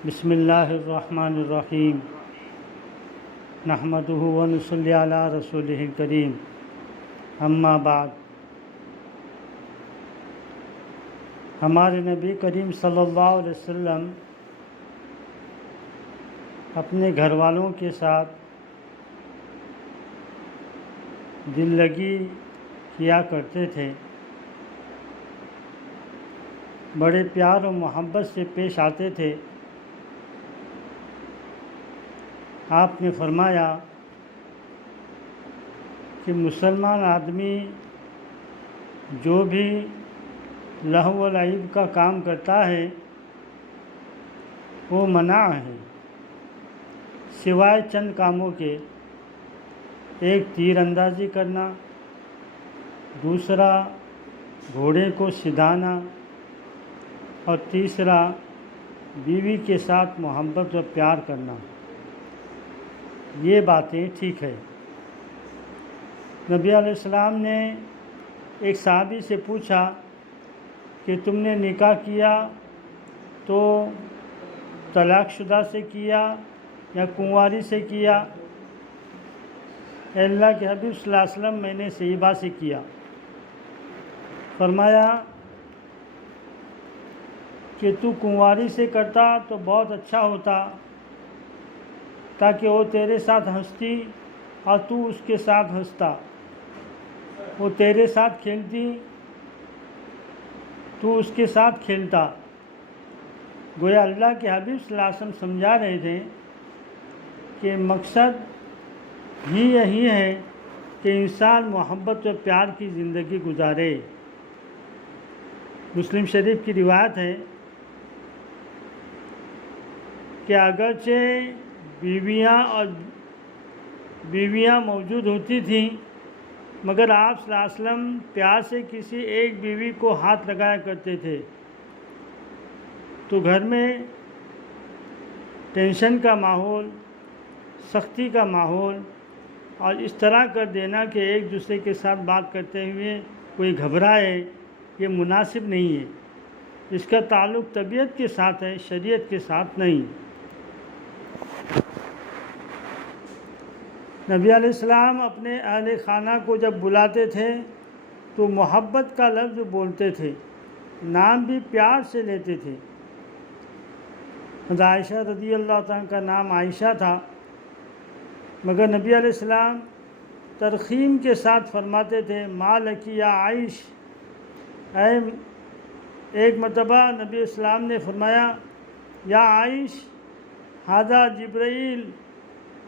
बिस्मिल्लाहिर्रहमानिर्रहीम नहमदुहु व नुसल्ली अला रसूलिहिल करीम अम्मा बाद। हमारे नबी करीम सल्लल्लाहु अलैहि वसल्लम अपने घर वालों के साथ दिल लगी किया करते थे, बड़े प्यार और मोहब्बत से पेश आते थे। आपने फरमाया कि मुसलमान आदमी जो भी लहव व लईब का काम करता है वो मना है, सिवाय चंद कामों के। एक तीर अंदाजी करना, दूसरा घोड़े को सिधाना और तीसरा बीवी के साथ मोहब्बत और प्यार करना। ये बातें ठीक है। नबी अलैहिस्सलाम ने एक साहबी से पूछा कि तुमने निकाह किया तो तलाक़शुदा से किया या कुंवारी से किया? अल्लाह के हबीब सल्लल्लाहु अलैहि वसल्लम, मैंने सहीबा से किया। फरमाया कि तू कुंवारी से करता तो बहुत अच्छा होता, ताकि वो तेरे साथ हंसती और तू उसके साथ हंसता, वो तेरे साथ खेलती, तू उसके साथ खेलता। गोया अल्लाह के हबीब सल्लल्लाहु अलैहि वसल्लम समझा रहे थे कि मकसद ही यही है कि इंसान मोहब्बत और प्यार की ज़िंदगी गुजारे। मुस्लिम शरीफ की रिवायत है कि अगरचे बीवियाँ मौजूद होती थीं, मगर आप सल्लल्लाहु अलैहि वसल्लम प्यार से किसी एक बीवी को हाथ लगाया करते थे तो घर में टेंशन का माहौल, सख्ती का माहौल और इस तरह कर देना कि एक दूसरे के साथ बात करते हुए कोई घबराए, ये मुनासिब नहीं है। इसका ताल्लुक़ तबीयत के साथ है, शरीयत के साथ नहीं। नबी अलैहिस्सलाम अपने अहले खाना को जब बुलाते थे तो मोहब्बत का लफ्ज़ बोलते थे, नाम भी प्यार से लेते थे। आयशा रज़ी अल्लाह तआला का नाम आयशा था, मगर नबी अलैहिस्सलाम तरख़ीम के साथ फरमाते थे, मालकी या आइश। एक मरतबा नबी अलैहिस्सलाम ने फरमाया, या आइश, हादा जिब्राइल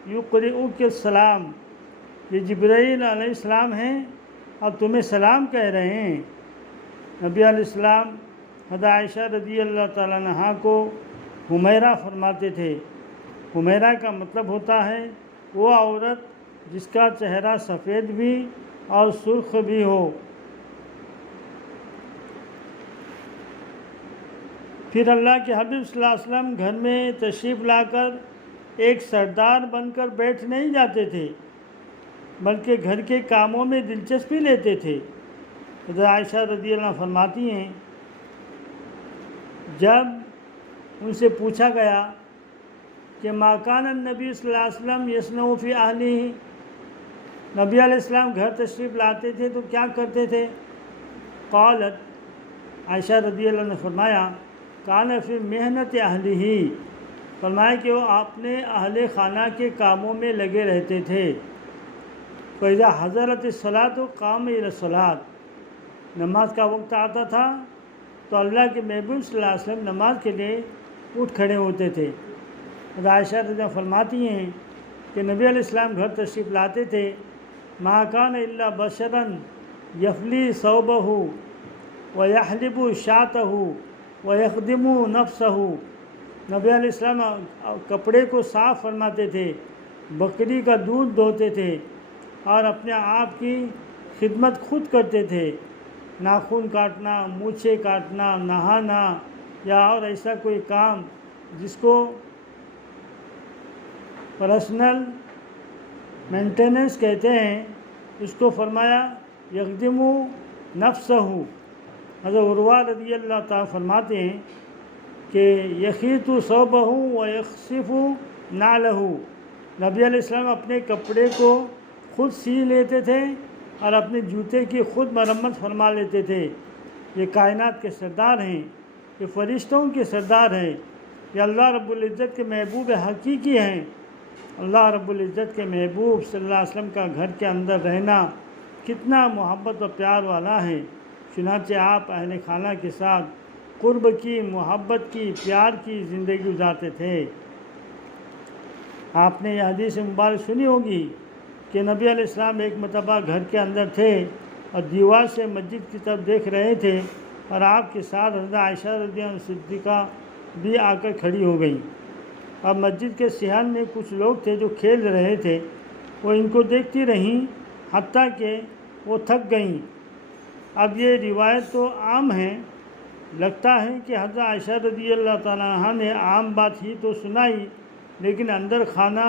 युक़रिउके सलाम, ये जिब्राइल अलैहिस्सलाम हैं और तुम्हें सलाम कह रहे हैं। नबी अलैहिस्सलाम हज़रत आयशा रज़ी अल्लाह तआला अन्हा को हुमैरा फरमाते थे। हुमैरा का मतलब होता है वो औरत जिसका चेहरा सफ़ेद भी और सुर्ख भी हो। फिर अल्लाह के हबीब सल्लल्लाहु अलैहि वसल्लम घर में तशरीफ़ लाकर एक सरदार बनकर बैठ नहीं जाते थे, बल्कि घर के कामों में दिलचस्पी लेते थे। हज़रत आयशा रज़ी अल्लाह फरमाती हैं, जब उनसे पूछा गया कि माकान नबी सल्लल्लाहु अलैहि वसल्लम यसनऊ फ़ी अहलिही, नबी अलैहिस्सलाम घर तशरीफ़ लाते थे तो क्या करते थे? क़ालत, आयशा रज़ी अल्लाह ने फरमाया, कान फ़ी मेहनत अहलिही, फरमाया कि वो अपने अहले खाना के कामों में लगे रहते थे। फ़इज़ा हज़रत सलात क़ाम इला सलात, नमाज का वक्त आता था तो अल्लाह के महबूब सल्लल्लाहु अलैहि वसल्लम नमाज के लिए उठ खड़े होते थे। आयशा रज़ियल्लाहु फरमाती हैं कि नबी अलैहिस्सलाम घर तशरीफ़ लाते थे, मा कान इल्ला बशरन यफ़ली सौबहु व यहलिबु शातहु व यख़दिमु नफ्सहु। नबी अलैहिस्सलाम कपड़े को साफ़ फरमाते थे, बकरी का दूध दोहते थे और अपने आप की खिदमत खुद करते थे। नाखून काटना, मूछें काटना, नहाना या और ऐसा कोई काम जिसको पर्सनल मेंटेनेंस कहते हैं, उसको फरमाया यक़दिमु नफ्सहु। हज़रत उर्वा रज़ी अल्लाह तआला फरमाते हैं कि यखीतु सौबहू व यखसिफु नालहू, नबी अलैहिस्सलाम अपने कपड़े को खुद सी लेते थे और अपने जूते की खुद मरम्मत फरमा लेते थे। ये कायनात के सरदार हैं, ये फरिश्तों के सरदार हैं, ये अल्लाह रब्बुल इज़्ज़त के महबूब हकीकी हैं। अल्लाह रब्बुल इज़्ज़त के महबूब सल्लल्लाहु अलैहि वसल्लम का घर के अंदर रहना कितना मोहब्बत और प्यार वाला है। चुनांचे आप अहले खाना के साथ कुर्ब की, मोहब्बत की, प्यार की ज़िंदगी गुजारते थे। आपने यह हदीस मुबारक सुनी होगी कि नबी अलैहिस्सलाम एक मरतबा घर के अंदर थे और दीवार से मस्जिद की तरफ देख रहे थे और आपके साथ हज़रत आयशा रज़ियल्लाहु अन्हा सिद्दीक़ा भी आकर खड़ी हो गई। अब मस्जिद के सिहान में कुछ लोग थे जो खेल रहे थे, वो इनको देखती रहीं हत्ता कि वो थक गईं। अब ये रिवायत तो आम है, लगता है कि हज़रत आयशा रज़ियल्लाहु तआला अन्हा ने आम बात ही तो सुनाई, लेकिन अंदर खाना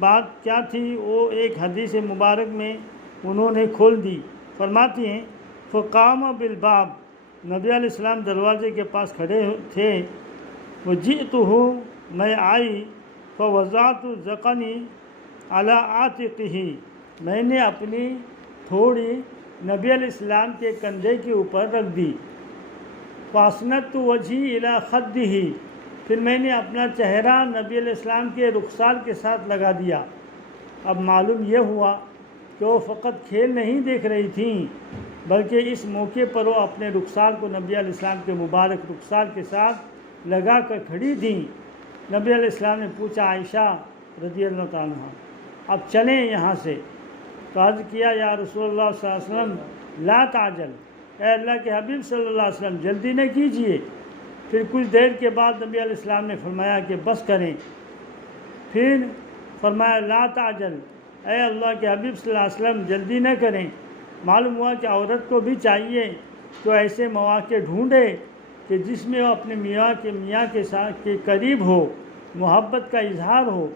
बात क्या थी वो एक हदीस मुबारक में उन्होंने खोल दी। फरमाती हैं फ़क़ाम बिलबाब, नबी अलैहिस्सलाम दरवाज़े के पास खड़े थे। वो जिअतुहु, मैं आई, फ़वज़अतु ज़क़नी अला आतिक़िही, मैंने अपनी थोड़ी नबी अलैहिस्सलाम के कंधे के ऊपर रख दी। फ़अस्नदतु वजही इला ख़द्दिही, फिर मैंने अपना चेहरा नबी अलैहिस्सलाम के रुखसार के साथ लगा दिया। अब मालूम यह हुआ कि वो फ़कत खेल नहीं देख रही थीं, बल्कि इस मौके पर वो अपने रुखसार को नबी अलैहिस्सलाम के मुबारक रुखसार के साथ लगा कर खड़ी थीं। नबी अलैहिस्सलाम ने पूछा, आयशा रज़ियल्लाहु तआला अन्हा, अब चलें यहाँ से। तो अर्ज़ किया, या रसूलुल्लाह सल्लल्लाहु अलैहि वसल्लम ला ताजल, ए अल्लाह के हबीब सल्लल्लाहु अलैहि वसल्लम जल्दी न कीजिए। फिर कुछ देर के बाद नबी अलैहिस्सलाम ने फरमाया कि बस करें। फिर फरमाया ला ताजल, ए अल्लाह के हबीब सल्लल्लाहु अलैहि वसल्लम जल्दी न करें। मालूम हुआ कि औरत को भी चाहिए तो ऐसे मौके ढूंढे कि जिसमें वो अपने मियाँ के साथ के करीब हो, मोहब्बत का इजहार हो,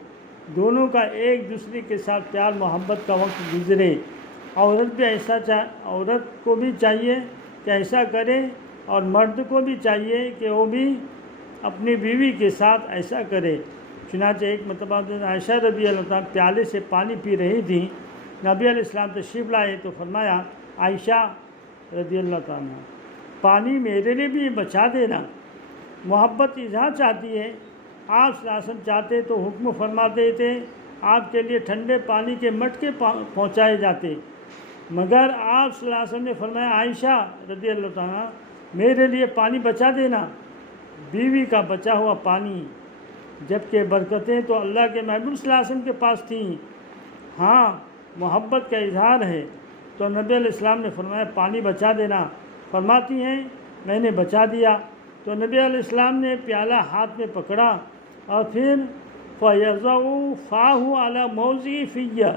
दोनों का एक दूसरे के साथ प्यार मोहब्बत का वक्त गुजरे। औरत को भी चाहिए कि ऐसा करे और मर्द को भी चाहिए कि वो भी अपनी बीवी के साथ ऐसा करे। चुनांचे एक मरतबा आयशा रज़ियल्लाहु अन्हा प्याले से पानी पी रही थी, नबी अलैहिस्सलाम तशरीफ़ लाए तो फरमाया, आयशा रज़ियल्लाहु अन्हा, पानी मेरे लिए भी बचा देना। मोहब्बत इजहार चाहती है, आप सल्लल्लाहु चाहते तो हुक्म फरमाते थे, आपके लिए ठंडे पानी के मटके पहुँचाए जाते, मगर आप सल्लल्लाहु ने फरमाया, आयशा रज़ियल्लाहु अन्हा, मेरे लिए पानी बचा देना। बीवी का बचा हुआ पानी, जबकि बरकतें तो अल्लाह के महबूब सल्लल्लाहु अलैहि वसल्लम के पास थीं। हाँ, मोहब्बत का इजहार है तो नबी अलैहिस्सलाम ने फरमाया पानी बचा देना। फरमाती हैं मैंने बचा दिया। तो नबी अलैहिस्सलाम ने प्याला हाथ में पकड़ा और फिर फ़यज़उ फ़ाहु अला मौज़ी फ़िय्या,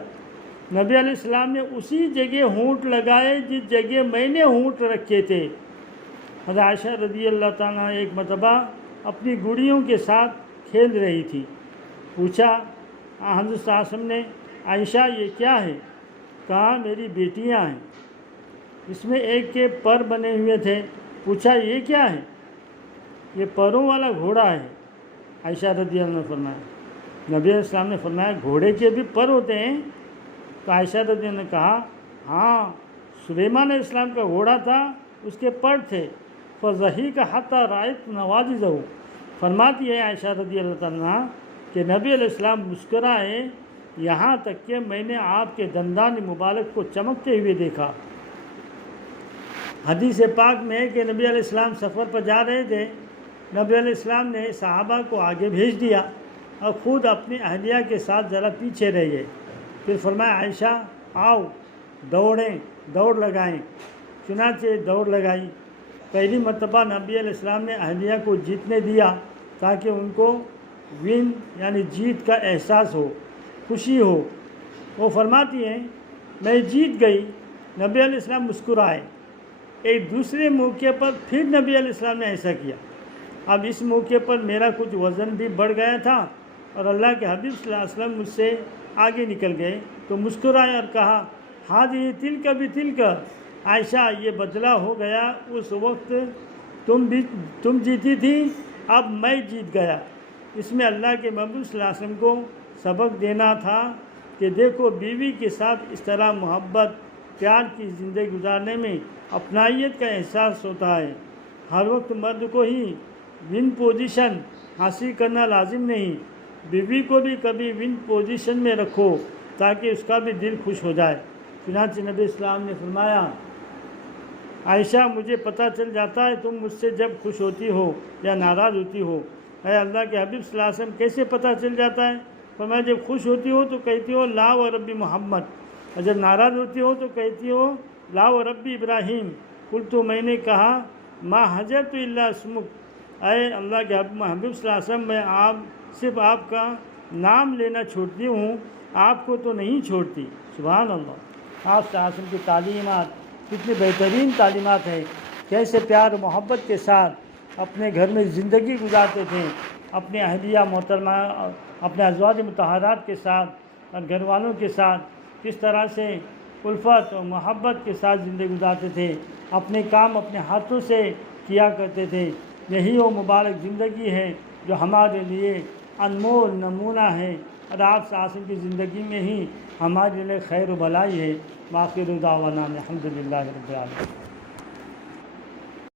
नबी अलैहिस्सलाम ने उसी जगह होंठ लगाए जिस जगह मैंने होंठ रखे थे। हज़रत आयशा रज़ियल्लाहु तआला एक मरतबा अपनी गुड़ियों के साथ खेल रही थी। पूछा हज़रत सल्लल्लाहु अलैहि वसल्लम ने, आयशा ये क्या है? कहा मेरी बेटियां हैं। इसमें एक के पर बने हुए थे। पूछा ये क्या है? ये परों वाला घोड़ा है। आयशा रज़ियल्लाहु अन्हा ने फरमाया, नबी अलैहिस्सलाम ने फरमाया घोड़े के भी पर होते हैं? तो आयशा रज़ियल्लाहु अन्हा ने कहा हाँ, सुलेमान अलैहिस्सलाम का घोड़ा था, उसके पर थे। फ़ज़ही का हत्ता रायत नवाजिज़हु, फरमाती है आयशा रज़ियल्लाहु अन्हा कि नबी अलैहिस्सलाम मुस्कुराए यहाँ तक कि मैंने आपके दंदान मुबारक को चमकते हुए देखा। हदीस पाक में है कि नबी अलैहिस्सलाम सफ़र पर जा रहे थे। नबी अलैहिस्सलाम ने सहाबा को आगे भेज दिया और ख़ुद अपनी अहलिया के साथ ज़रा पीछे रह गए। फिर फरमाया आयशा आओ दौड़ें, दौड़ लगाएं। चुनांचे दौड़ लगाई। पहली मरतबा नबी अलैहिस्सलाम ने अहलिया को जीतने दिया ताकि उनको विन यानी जीत का एहसास हो, खुशी हो। वो फरमाती हैं मैं जीत गई। नबी अलैहिस्सलाम मुस्कुराए। एक दूसरे मौके पर फिर नबी अलैहिस्सलाम ने ऐसा किया। अब इस मौके पर मेरा कुछ वज़न भी बढ़ गया था और अल्लाह के हबीब सल्लल्लाहु अलैहि वसल्लम मुझसे आगे निकल गए तो मुस्कुराए और कहा हाज़िही तिल्का भी तिल्का, आयशा ये बदला हो गया उस वक्त तुम जीती थी अब मैं जीत गया। इसमें अल्लाह के महबूब सल्लल्लाहु अलैहि वसल्लम को सबक देना था कि देखो बीवी के साथ इस तरह मोहब्बत प्यार की ज़िंदगी गुजारने में अपनाइयत का एहसास होता है। हर वक्त मर्द को ही विन पोजीशन हासिल करना लाजिम नहीं, बीवी को भी कभी विन पोजीशन में रखो ताकि उसका भी दिल खुश हो जाए। चुनांचे नबी इस्लाम ने फरमाया, आयशा मुझे पता चल जाता है तुम मुझसे जब खुश होती हो या नाराज़ होती हो। है अल्लाह के हबीब सल्लल्लाहु अलैहि वसल्लम कैसे पता चल जाता है? फरमाया जब खुश होती हो तो कहती हो ला व रब्बी मोहम्मद, और जब नाराज़ होती हो तो कहती हो ला व रब्बी इब्राहीम। कुल तो मैंने कहा मा हजर तो इल्ला स्मुक, अय अल्लाह के हबीब सल्लल्लाहु अलैहि वसल्लम मैं सिर्फ आपका नाम लेना छोड़ती हूँ, आपको तो नहीं छोड़ती। सुभान अल्लाह। आप सल्लल्लाहु की तालीमात कितनी बेहतरीन तालीमात है, कैसे प्यार मोहब्बत के साथ अपने घर में ज़िंदगी गुजारते थे, अपने अहलिया मोहतरमा अपने अज़वाज मुतहरात के साथ और घर वालों के साथ किस तरह से उल्फत और मोहब्बत के साथ ज़िंदगी गुजारते थे, अपने काम अपने हाथों से किया करते थे। यही वो मुबारक ज़िंदगी है जो हमारे लिए अनमोल नमूना है और आप सासिम की ज़िंदगी में ही हमारे लिए खैर भलाई है। बाक़ी दावाना अल्हम्दुलिल्लाह रब्बिल आलमीन।